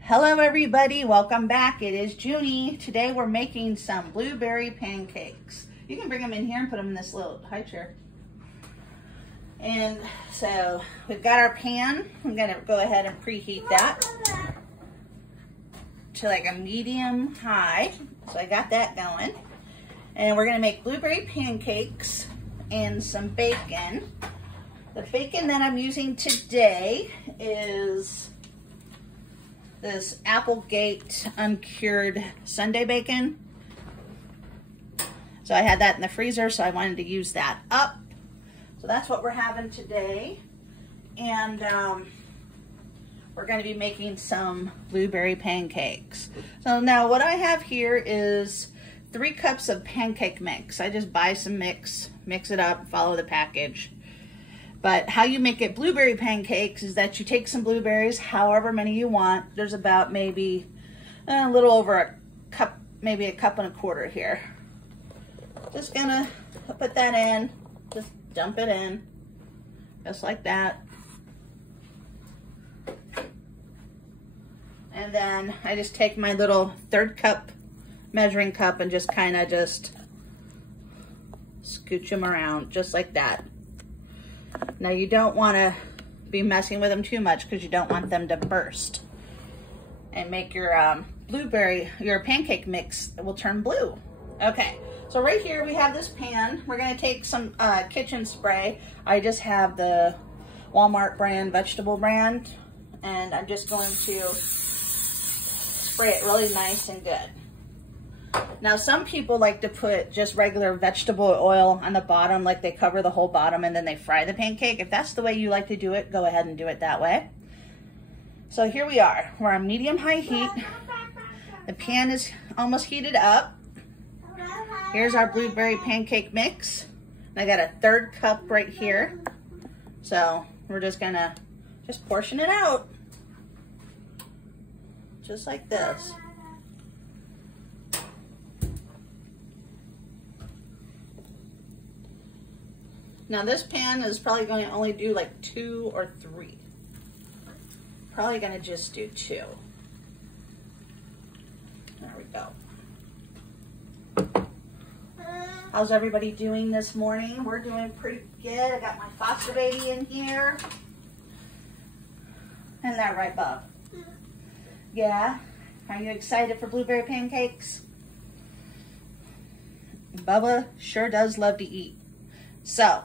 Hello everybody, welcome back. It is Junie. Today we're making some blueberry pancakes. You can bring them in here and put them in this little high chair. And so we've got our pan. I'm gonna go ahead and preheat that to like a medium high. So I got that going. And we're gonna make blueberry pancakes and some bacon. The bacon that I'm using today is this Applegate uncured Sunday bacon. So I had that in the freezer, so I wanted to use that up. So that's what we're having today. And we're gonna be making some blueberry pancakes. So now what I have here is 3 cups of pancake mix. I just buy some mix it up, follow the package. But how you make it blueberry pancakes is that you take some blueberries, however many you want. There's about maybe a little over a cup, maybe a cup and a quarter here. Just gonna put that in, just dump it in, just like that. And then I just take my little 1/3 cup measuring cup and just kind of just scooch them around, just like that. Now you don't want to be messing with them too much because you don't want them to burst and make your your pancake mix, it will turn blue. Okay, so right here we have this pan. We're going to take some kitchen spray. I just have the Walmart brand, vegetable brand, and I'm just going to spray it really nice and good. Now, some people like to put just regular vegetable oil on the bottom, like they cover the whole bottom and then they fry the pancake. If that's the way you like to do it, go ahead and do it that way. So here we are. We're on medium-high heat. The pan is almost heated up. Here's our blueberry pancake mix. I got a 1/3 cup right here. So we're just gonna portion it out. Just like this. Now this pan is probably going to only do like 2 or 3. Probably going to just do 2. There we go. How's everybody doing this morning? We're doing pretty good. I got my foster baby in here. Isn't that right, Bob? Yeah? Are you excited for blueberry pancakes? Bubba sure does love to eat. So,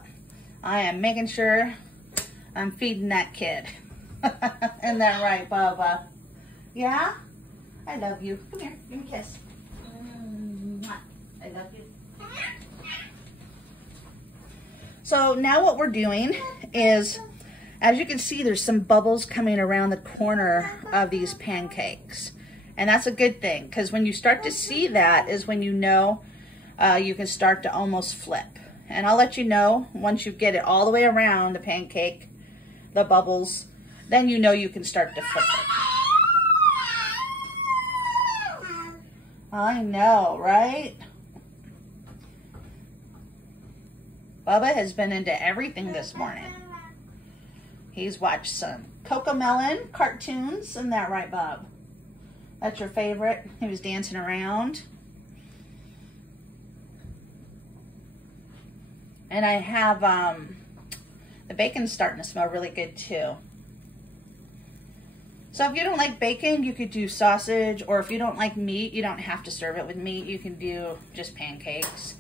I am making sure I'm feeding that kid. Isn't that right, Bubba? Yeah? I love you. Come here, give me a kiss. I love you. So now what we're doing is, as you can see, there's some bubbles coming around the corner of these pancakes. And that's a good thing, because when you start to see that is when you know you can start to almost flip. And I'll let you know once you get it all the way around the pancake, the bubbles, then you know you can start to flip it. I know, right? Bubba has been into everything this morning. He's watched some Cocomelon cartoons. Isn't that right, Bob? That's your favorite? He was dancing around. And I have, the bacon's starting to smell really good too. So if you don't like bacon, you could do sausage, or if you don't like meat, you don't have to serve it with meat. You can do just pancakes.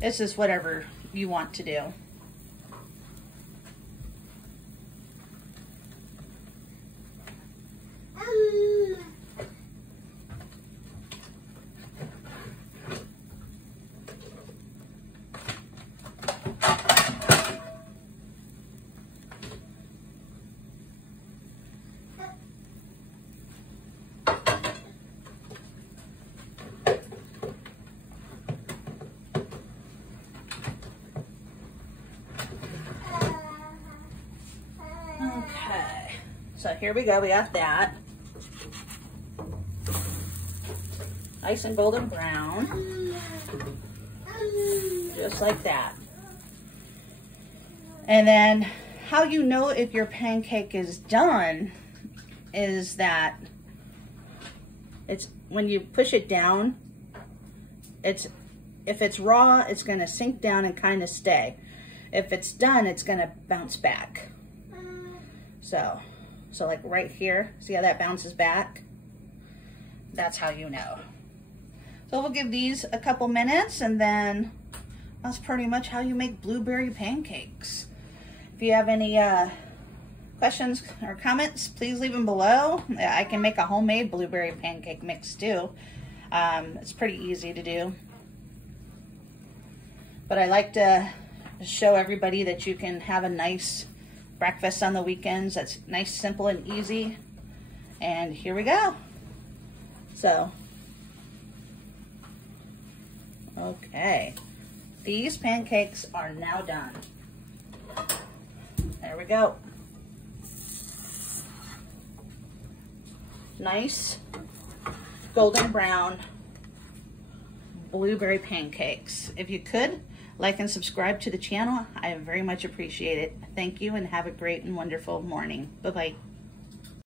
It's just whatever you want to do. Okay, so here we go, we got that. Nice and golden brown. Just like that. And then how you know if your pancake is done is that It's when you push it down, if it's raw, it's gonna sink down and kind of stay. If it's done, it's gonna bounce back. So like right here, see how that bounces back? That's how you know. So we'll give these a couple minutes, and then that's pretty much how you make blueberry pancakes. If you have any questions or comments, please leave them below. I can make a homemade blueberry pancake mix too. It's pretty easy to do. But I like to show everybody that you can have a nice breakfast on the weekends that's nice, simple, and easy. And here we go. So, okay. These pancakes are now done. There we go. Nice golden brown blueberry pancakes. If you could, like and subscribe to the channel. I very much appreciate it. Thank you and have a great and wonderful morning. Bye-bye.